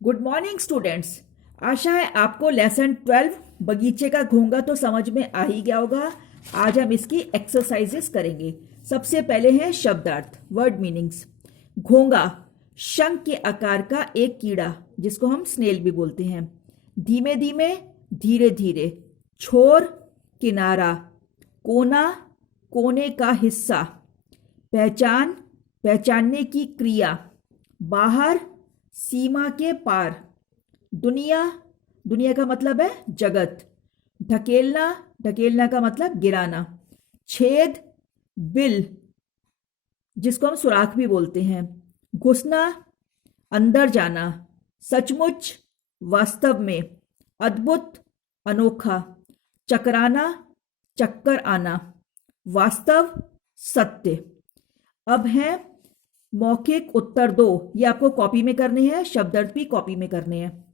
Good morning students. आशा है आपको lesson 12 बगीचे का घोंगा तो समझ में आ ही गया होगा। आज हम इसकी एक्सरसाइजेस करेंगे। सबसे पहले है शब्दार्थ, वर्ड मीनिंग्स। घोंगा शंख के आकार का एक कीड़ा जिसको हम स्नेल भी बोलते हैं। धीमे धीमे, धीरे धीरे। छोर, किनारा। कोना, कोने का हिस्सा। पहचान, पहचानने की क्रिया। बाहर, सीमा के पार। दुनिया, दुनिया का मतलब है जगत। ढकेलना, ढकेलना का मतलब गिराना। छेद, बिल जिसको हम सुराख भी बोलते हैं। घुसना, अंदर जाना। सचमुच, वास्तव में। अद्भुत, अनोखा। चकराना, चक्कर आना। वास्तव, सत्य। अब है मौखिक उत्तर दो। ये आपको कॉपी में करने हैं, शब्दार्थ भी कॉपी में करने हैं।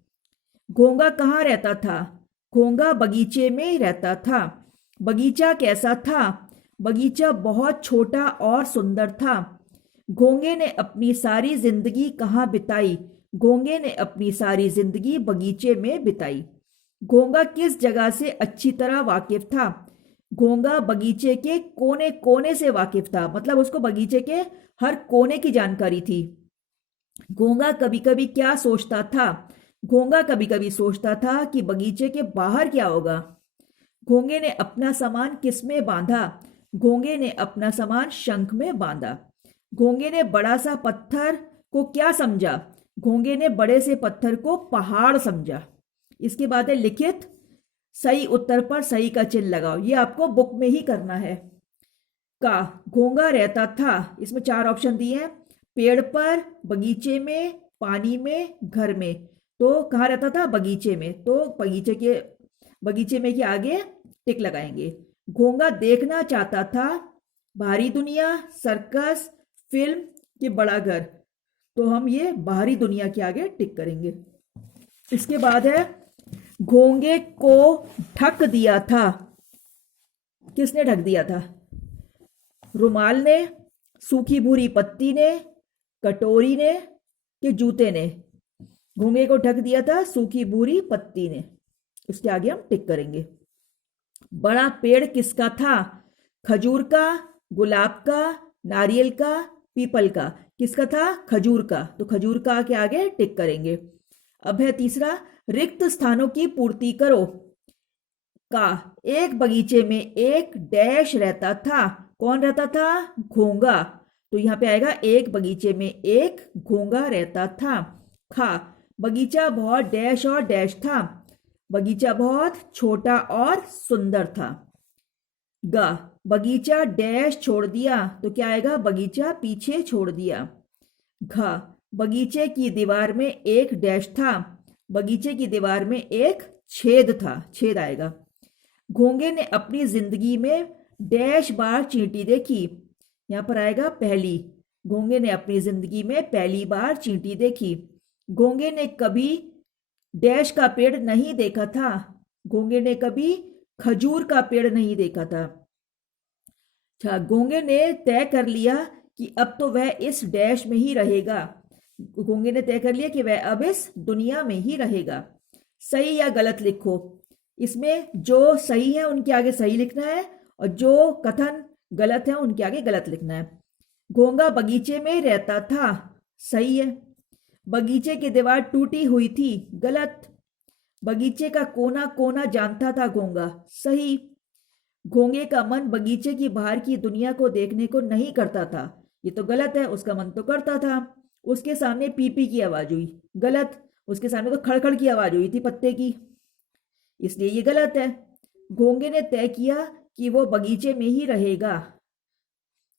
घोंगा कहाँ रहता था? घोंगा बगीचे में रहता था। बगीचा कैसा था? बगीचा बहुत छोटा और सुंदर था। घोंगे ने अपनी सारी जिंदगी कहाँ बिताई? घोंगे ने अपनी सारी जिंदगी बगीचे में बिताई। घोंगा किस जगह से अच्छी तरह वाकिफ था? घोंगा बगीचे के कोने कोने से वाकिफ था, मतलब उसको बगीचे के हर कोने की जानकारी थी। घोंगा कभी कभी क्या सोचता था? घोंगा कभी कभी सोचता था कि बगीचे के बाहर क्या होगा। घोंगे ने अपना सामान किस में बांधा? घोंगे ने अपना सामान शंख में बांधा। घोंगे ने बड़ा सा पत्थर को क्या समझा? घोंगे ने बड़े से पत्थर को पहाड़ समझा। इसके बाद है लिखित। सही उत्तर पर सही का चिन्ह लगाओ। ये आपको बुक में ही करना है। का घोंगा रहता था, इसमें 4 ऑप्शन दिए हैं। पेड़ पर, बगीचे में, पानी में, घर में। तो कहाँ रहता था? बगीचे में। तो बगीचे में के आगे टिक लगाएंगे। घोंगा देखना चाहता था बाहरी दुनिया, सर्कस, फिल्म कि बड़ा घर। तो हम ये बाहरी दुनिया के आगे टिक करेंगे। इसके बाद है घोंगे को ढक दिया था। किसने ढक दिया था? रुमाल ने, सूखी भूरी पत्ती ने, कटोरी ने कि जूते ने? घोंगे को ढक दिया था सूखी भूरी पत्ती ने। इसके आगे हम टिक करेंगे। बड़ा पेड़ किसका था? खजूर का, गुलाब का, नारियल का, पीपल का? किसका था? खजूर का। तो खजूर का के आगे टिक करेंगे। अब है तीसरा, रिक्त स्थानों की पूर्ति करो। का एक बगीचे में एक डैश रहता था। कौन रहता था? घोंगा। तो यहां पे आएगा एक बगीचे में एक घोंगा रहता था। खा बगीचा बहुत डैश और डैश था। बगीचा बहुत छोटा और सुंदर था। गा बगीचा डैश छोड़ दिया। तो क्या आएगा? बगीचा पीछे छोड़ दिया। घा बगीचे की दीवार में एक डैश था। बगीचे की दीवार में एक छेद था। छेद आएगा। घोंगे ने अपनी जिंदगी में डैश बार चींटी देखी। यहां पर आएगा पहली। घोंगे ने अपनी जिंदगी में पहली बार चींटी देखी। घोंगे ने कभी डैश का पेड़ नहीं देखा था। घोंगे ने कभी खजूर का पेड़ नहीं देखा था। अच्छा, घोंगे ने तय कर लिया कि अब तो वह इस डैश में ही रहेगा। घोंगे ने तय कर लिया कि वह अब इस दुनिया में ही रहेगा। सही या गलत लिखो। इसमें जो सही है उनके आगे सही लिखना है और जो कथन गलत है उनके आगे गलत लिखना है। घोंगा बगीचे में रहता था। सही है। बगीचे की दीवार टूटी हुई थी। गलत। बगीचे का कोना कोना जानता था घोंगा। सही। घोंगे का मन बगीचे की बाहर की दुनिया को देखने को नहीं करता था। ये तो गलत है। उसका मन तो करता था। उसके सामने पीपी की आवाज हुई। गलत। उसके सामने तो खड़खड़ की आवाज हुई थी पत्ते की, इसलिए ये गलत है। घोंगे ने तय किया कि वो बगीचे में ही रहेगा।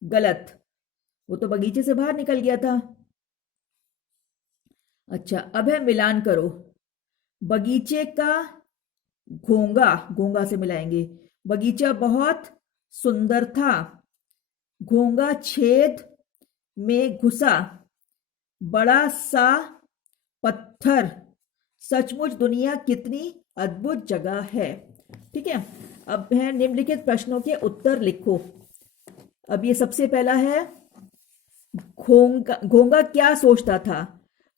गलत। वो तो बगीचे से बाहर निकल गया था। अच्छा, अब है मिलान करो। बगीचे का घोंगा, घोंगा से मिलाएंगे। बगीचा बहुत सुंदर था। घोंगा छेद में घुसा। बड़ा सा पत्थर। सचमुच दुनिया कितनी अद्भुत जगह है। ठीक है। अब है निम्नलिखित प्रश्नों के उत्तर लिखो। अब ये सबसे पहला है, घोंगा घोंगा क्या सोचता था?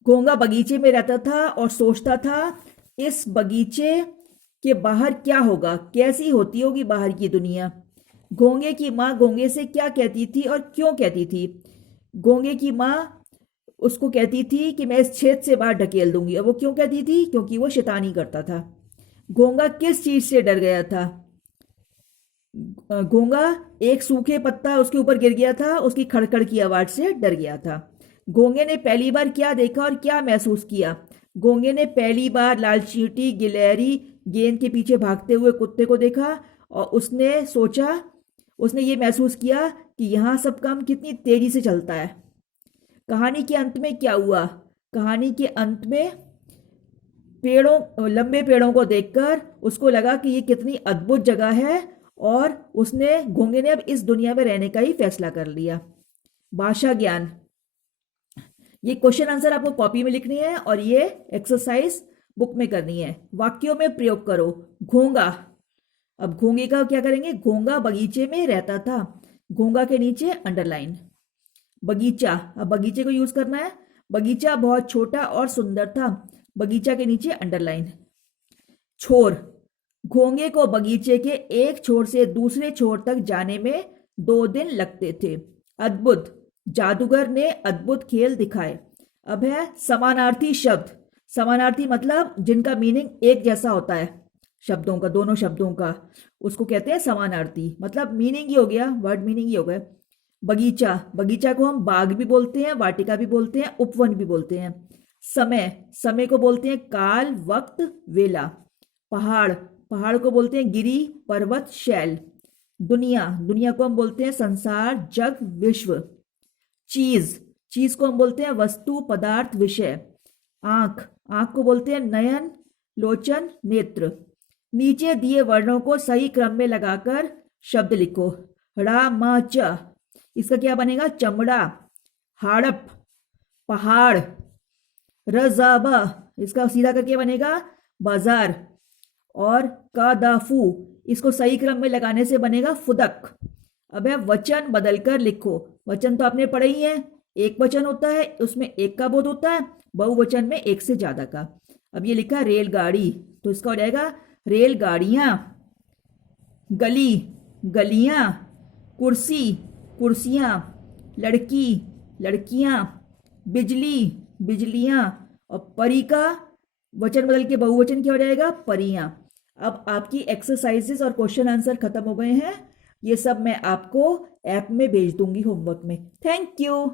घोंगा बगीचे में रहता था और सोचता था इस बगीचे के बाहर क्या होगा, कैसी होती होगी बाहर की दुनिया। घोंगे की माँ घोंगे से क्या कहती थी और क्यों कहती थी? घोंगे की माँ उसको कहती थी कि मैं इस छेद से बाहर ढकेल दूंगी। और वो क्यों कहती थी? क्योंकि वो शैतानी करता था। घोंगा किस चीज से डर गया था? घोंगा एक सूखे पत्ता उसके ऊपर गिर गया था, उसकी खड़खड़ की आवाज से डर गया था। घोंगे ने पहली बार क्या देखा और क्या महसूस किया? घोंगे ने पहली बार लाल चींटी, गिलहरी, गेंद के पीछे भागते हुए कुत्ते को देखा और उसने सोचा, उसने ये महसूस किया कि यहाँ सब काम कितनी तेजी से चलता है। कहानी के अंत में क्या हुआ? कहानी के अंत में पेड़ों, लंबे पेड़ों को देखकर उसको लगा कि ये कितनी अद्भुत जगह है और घोंगे ने अब इस दुनिया में रहने का ही फैसला कर लिया। भाषा ज्ञान, ये क्वेश्चन आंसर आपको कॉपी में लिखनी है और ये एक्सरसाइज बुक में करनी है। वाक्यों में प्रयोग करो। घोंगा, अब घोंगे का क्या करेंगे? घोंगा बगीचे में रहता था। घोंगा के नीचे अंडरलाइन। बगीचा, अब बगीचे को यूज करना है। बगीचा बहुत छोटा और सुंदर था। बगीचा के नीचे अंडरलाइन। छोर, घोंगे को बगीचे के एक छोर से दूसरे छोर तक जाने में 2 दिन लगते थे। अद्भुत, जादूगर ने अद्भुत खेल दिखाए। अब है समानार्थी शब्द। समानार्थी मतलब जिनका मीनिंग एक जैसा होता है, शब्दों का, दोनों शब्दों का, उसको कहते हैं समानार्थी। मतलब मीनिंग ही हो गया, वर्ड मीनिंग ही हो गया। बगीचा, बगीचा को हम बाग भी बोलते हैं, वाटिका भी बोलते हैं, उपवन भी बोलते हैं। समय, समय को बोलते हैं काल, वक्त, वेला। पहाड़, पहाड़ को बोलते हैं गिरी, पर्वत, शैल। दुनिया, दुनिया को हम बोलते हैं संसार, जग, विश्व। चीज, चीज को हम बोलते हैं वस्तु, पदार्थ, विषय। आंख, आंख को बोलते हैं नयन, लोचन, नेत्र। नीचे दिए वर्णों को सही क्रम में लगाकर शब्द लिखो। ड़ा, म, च, इसका क्या बनेगा? चमड़ा। हड़प, पहाड़। रजाबा, इसका सीधा करके बनेगा बाजार। और कादाफू, इसको सही क्रम में लगाने से बनेगा फुदक। अब है वचन बदलकर लिखो। वचन तो आपने पढ़े ही है, एक वचन होता है, उसमें एक का बोध होता है, बहुवचन में एक से ज्यादा का। अब ये लिखा रेलगाड़ी, तो इसका हो जाएगा रेलगाड़ियां। गली, गलियां। कुर्सी, कुर्सियां। लड़की, लड़कियां। बिजली, बिजलियां। और परी का वचन बदल के बहुवचन क्या हो जाएगा? परियां। अब आपकी एक्सरसाइजेस और क्वेश्चन आंसर खत्म हो गए हैं। ये सब मैं आपको ऐप में भेज दूंगी होमवर्क में। Thank you.